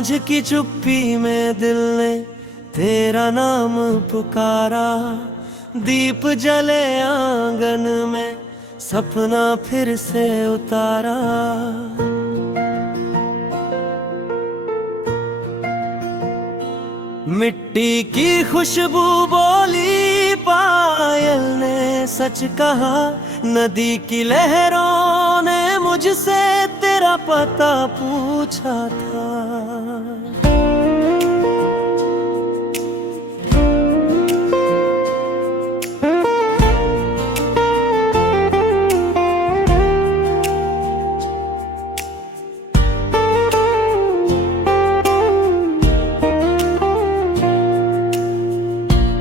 सांझ की चुप्पी में दिल ने तेरा नाम पुकारा, दीप जले आंगन में सपना फिर से उतारा। मिट्टी की खुशबू बोली पायल ने सच कहा, नदी की लहरों ने मुझसे तेरा पता पूछा था।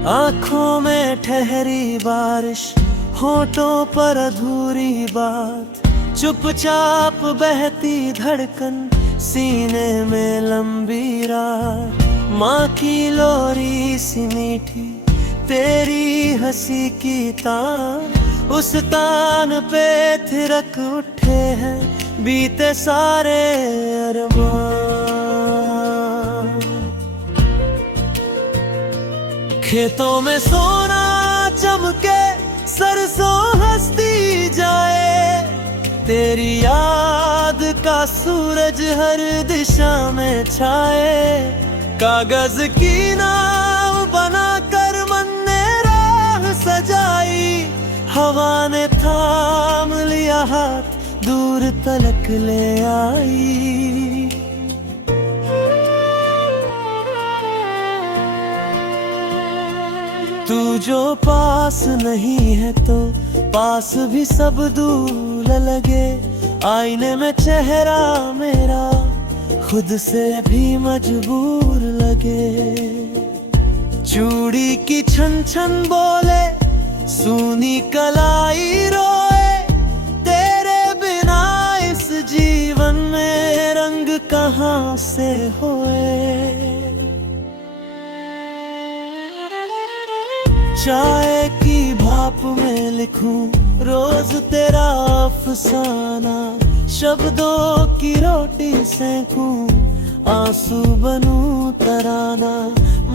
आँखों में ठहरी बारिश, होठों पर अधूरी बात, चुपचाप बहती धड़कन, सीने में लंबी रात। माँ की लोरी सी मीठी, तेरी हंसी की तान, उस तान पे थिरक उठे हैं बीते सारे अरमान। खेतों में सोना चमके, सरसों हंसती जाए, तेरी याद का सूरज हर दिशा में छाए। कागज की नाव बनाकर मन ने राह सजाई, हवा ने थाम लिया हाथ, दूर तलक ले आई। तू जो पास नहीं है तो पास भी सब दूर लगे, आईने में चेहरा मेरा खुद से भी मजबूर लगे। चूड़ी की छन छन बोले, सूनी कलाई रोए, तेरे बिना इस जीवन में रंग कहाँ से होए। चाय की भाप में लिखूं रोज तेरा अफसाना, शब्दों की रोटी सेकूं, आंसू बनूं तराना।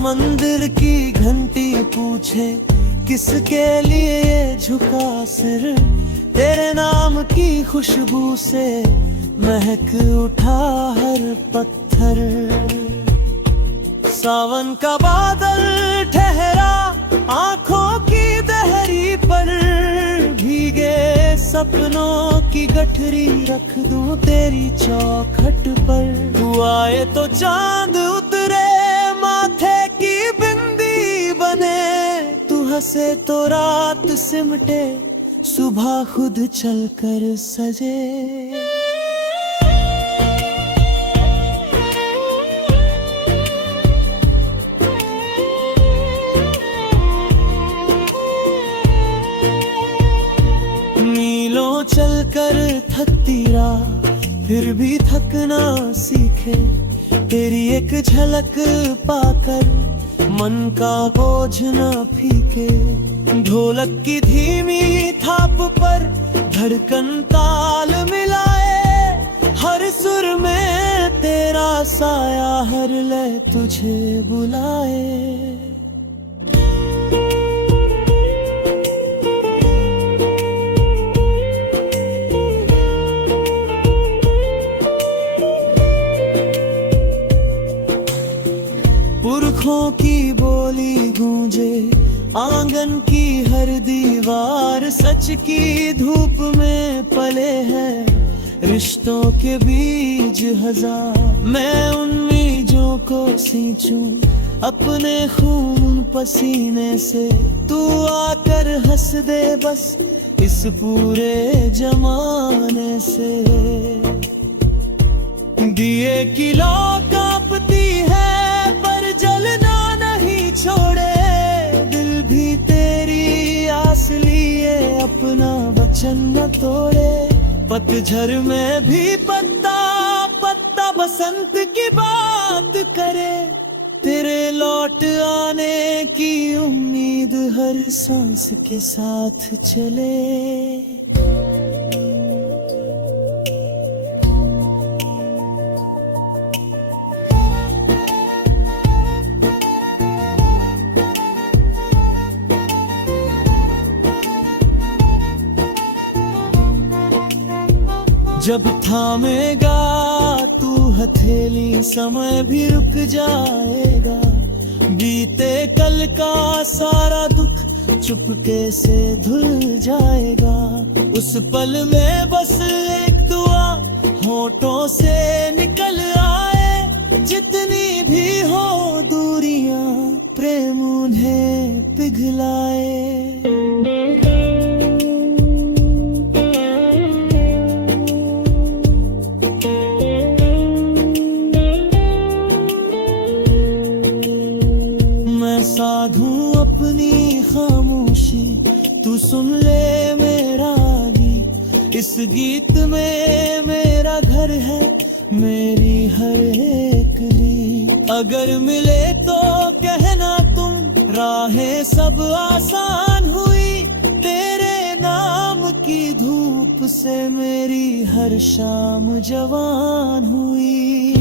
मंदिर की घंटी पूछे किसके लिए ये झुका सिर, तेरे नाम की खुशबू से महक उठा हर पत्थर। सावन का बादल ठहरा आंखों की दहरी पर, भीगे सपनों की गठरी रख दूं तेरी चौखट पर। तू आए तो चांद उतरे, माथे की बिंदी बने, तू हंसे तो रात सिमटे, सुबह खुद चलकर सजे। चलकर थकती राह फिर भी थकना सीखे, तेरी एक झलक पाकर मन का बोझ न फीके। ढोलक की धीमी थाप पर धड़कन ताल मिलाए, हर सुर में तेरा साया हर लय तुझे बुलाए। पुरखों की बोली गूंजे आंगन की हर दीवार, सच की धूप में पले हैं रिश्तों के बीज हजार। मैं उन बीजों को सींचूं अपने खून पसीने से, तू आकर हंस दे बस इस पूरे जमाने से। दिए की लौ कांपती है पर जलना नहीं छोड़े, दिल भी तेरी आस लिए अपना वचन न तोड़े। पतझड़ में भी पत्ता पत्ता बसंत की बात करे, तेरे लौट आने की उम्मीद हर सांस के साथ चले। जब थामेगा तू हथेली समय भी रुक जाएगा, बीते कल का सारा दुख चुपके से धुल जाएगा। उस पल में बस एक दुआ होठों से निकल आए, जितनी भी हो दूरियां प्रेम उन्हें पिघलाए। साधू अपनी खामोशी, तू सुन ले मेरा गीत। इस गीत में मेरा घर है, मेरी हर एक रीत। अगर मिले तो कहना तुम, राहें सब आसान हुई। तेरे नाम की धूप से मेरी हर शाम जवान हुई।